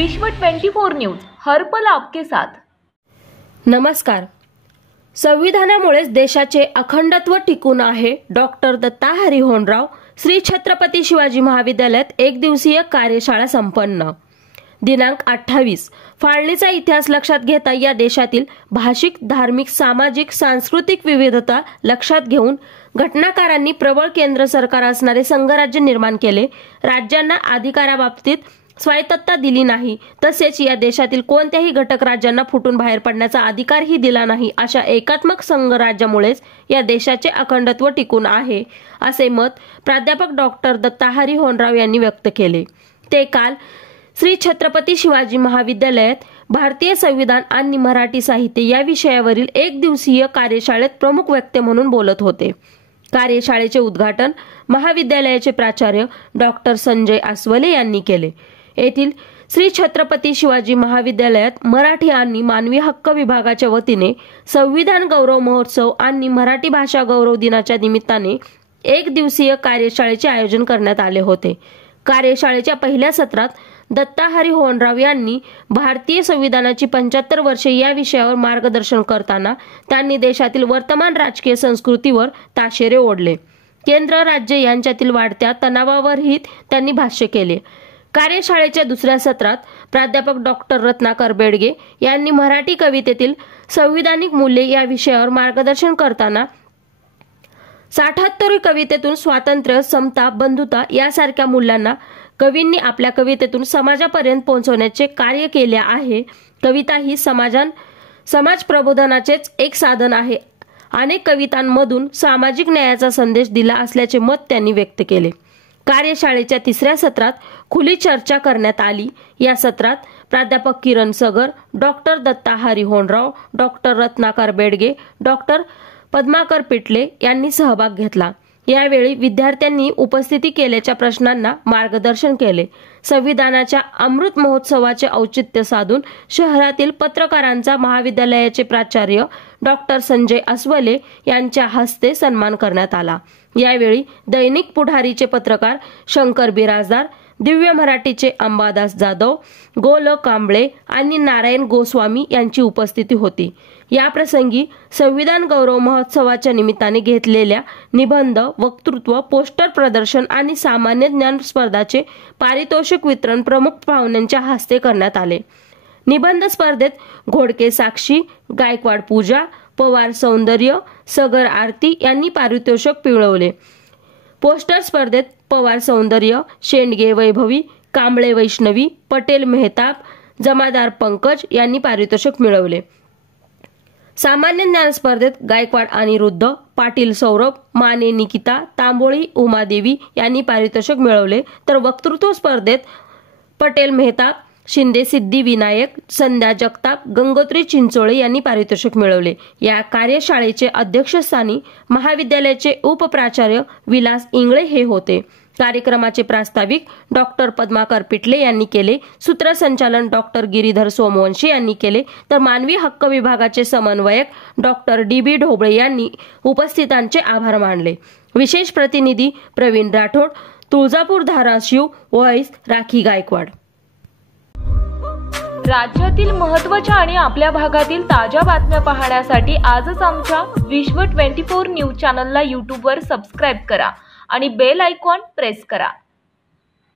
विश्व 24 न्यूज हर पल आपके साथ। नमस्कार। संविधानामुळेच देशाचे अखंडत्व टिकून आहे। डॉक्टर दत्ता हरिहोनराव श्री छत्रपती शिवाजी महाविद्यालयात एक दिवसीय कार्यशाळा संपन्न। दिनांक 28 फाळणीचा इतिहास लक्षात घेता या देशातील भाषिक, धार्मिक, सामाजिक, सांस्कृतिक विविधता लक्षात घेऊन घटनाकारांनी प्रबळ केंद्र सरकार असणारे संघराज्य निर्माण केले। राज्यांना अधिकाराबाबतीत स्वायत्तता दिली नाही, तसेच या देशातील कोणत्याही घटक राज्यांना फुटून बाहेर पडण्याचा अधिकारही दिला नाही। अशा एकात्मक संघराज्यामुळेच या देशाचे अखंडत्व टिकून आहे, असे मत प्राध्यापक डॉक्टर दत्ता हरिहोनराव यांनी व्यक्त केले। ते काल श्री छत्रपती शिवाजी महाविद्यालयात भारतीय संविधान आणि मराठी साहित्य या विषयावरील एक दिवसीय कार्यशाळेत प्रमुख वक्ते म्हणून बोलत होते। कार्यशाळेचे उद्घाटन महाविद्यालयाचे प्राचार्य डॉक्टर संजय अस्वले यांनी केले। येथील श्री छत्रपती शिवाजी महाविद्यालयात मराठी आणि मानवी हक्क विभागाच्या वतीने संविधान गौरव महोत्सव आणि मराठी भाषा गौरव दिनाच्या निमित्ताने एक दिवसीय कार्यशाळेचे आयोजन करण्यात आले होते। कार्यशाळेच्या पहिल्या सत्रात दत्ता हरिहोनराव यांनी भारतीय संविधानाची 75 वर्षे या विषयावर मार्गदर्शन करताना त्यांनी देशातील वर्तमान राजकीय संस्कृतीवर ताशेरे ओढले। केंद्र राज्य यांच्यातील वाढत्या तणावावरही त्यांनी भाष्य केले। कार्यशाळेच्या दुसऱ्या सत्रात प्राध्यापक डॉक्टर रत्नाकर बेडगे यांनी मराठी कवितेतील संविधानिक मूल्ये या विषयावर मार्गदर्शन करताना 77 कवितेतून स्वातंत्र्य, समता, बंधुता यासारख्या मूल्यांना कवींनी आपल्या कवितेतून समाजापर्यंत पोहोचवण्याचे कार्य केले आहे। कविता ही समाज प्रबोधनाचेच एक साधन आहे। अनेक कवितांमधून सामाजिक न्यायाचा संदेश दिला असल्याचे मत त्यांनी व्यक्त केले। कार्यशाळेच्या तिसऱ्या सत्रात खुली चर्चा करण्यात आली। या सत्रात प्राध्यापक Kiran Sagar, doctor Datta Harihonrao, doctor Ratnakar Bedge, doctor Padmakar Pitle यांनी सहभाग घेतला। यावेळी विद्यार्थ्यांनी उपस्थिती केलेल्या प्रश्नांना मार्गदर्शन केले। संविधानाच्या अमृत महोत्सवाचे औचित्य साधून शहरातील पत्रकारांचा महाविद्यालयाचे प्राचार्य डॉक्टर संजय अस्वले यांच्या हस्ते सन्मान करण्यात आला। यावेळी दैनिक पुढारीचे पत्रकार शंकर बिराजदार, दिव्य मराठीचे अंबादास जाधव, गोल कांबळे आणि नारायण गोस्वामी यांची उपस्थिती होती। या प्रसंगी संविधान गौरव महोत्सवाच्या निमित्ताने घेतलेल्या निबंध, वक्तृत्व, पोस्टर प्रदर्शन आणि सामान्य ज्ञान स्पर्धाचे पारितोषिक वितरण प्रमुख पाहुण्यांच्या हस्ते करण्यात आले। निबंध स्पर्धेत घोडके साक्षी, गायकवाड पूजा, पवार सौंदर्य, सगर आरती यांनी पारितोषिक मिळवले। पोस्टर स्पर्धेत पवार सौंदर्य, शेंडगे वैभवी, कांबळे वैष्णवी, पटेल मेहताब, जमादार पंकज यांनी पारितोषिक मिळवले। सामान्य ज्ञान स्पर्धेत गायकवाड अनिरुद्ध, पाटील सौरभ, माने निकिता, तांबोळी उमादेवी यांनी पारितोषिक मिळवले। तर वक्तृत्व स्पर्धेत पटेल मेहताब, शिंदे सिद्धिविनायक, संध्या जगताप, गंगोत्री चिंचोळे यांनी पारितोषिक मिळवले। या कार्यशाळेचे अध्यक्षस्थानी महाविद्यालयाचे उपप्राचार्य विलास इंगळे हे होते। कार्यक्रमाचे प्रास्ताविक डॉक्टर पद्माकर पिटले यांनी केले। सूत्रसंचालन डॉक्टर गिरीधर सोमवंशी यांनी केले। तर मानवी हक्क विभागाचे समन्वयक डॉक्टर DB ढोबळे यांनी उपस्थितांचे आभार मानले। विशेष प्रतिनिधी प्रवीण राठोड, तुळजापूर धाराशिव, व्हॉइस राखी गायकवाड। राज्यातील महत्त्वाच्या आणि आपल्या भागातील ताज्या बातम्या पाहण्यासाठी आजच आमच्या विश्व 24 न्यूज चॅनलला YouTube वर सबस्क्राइब करा आणि बेल आयकॉन प्रेस करा।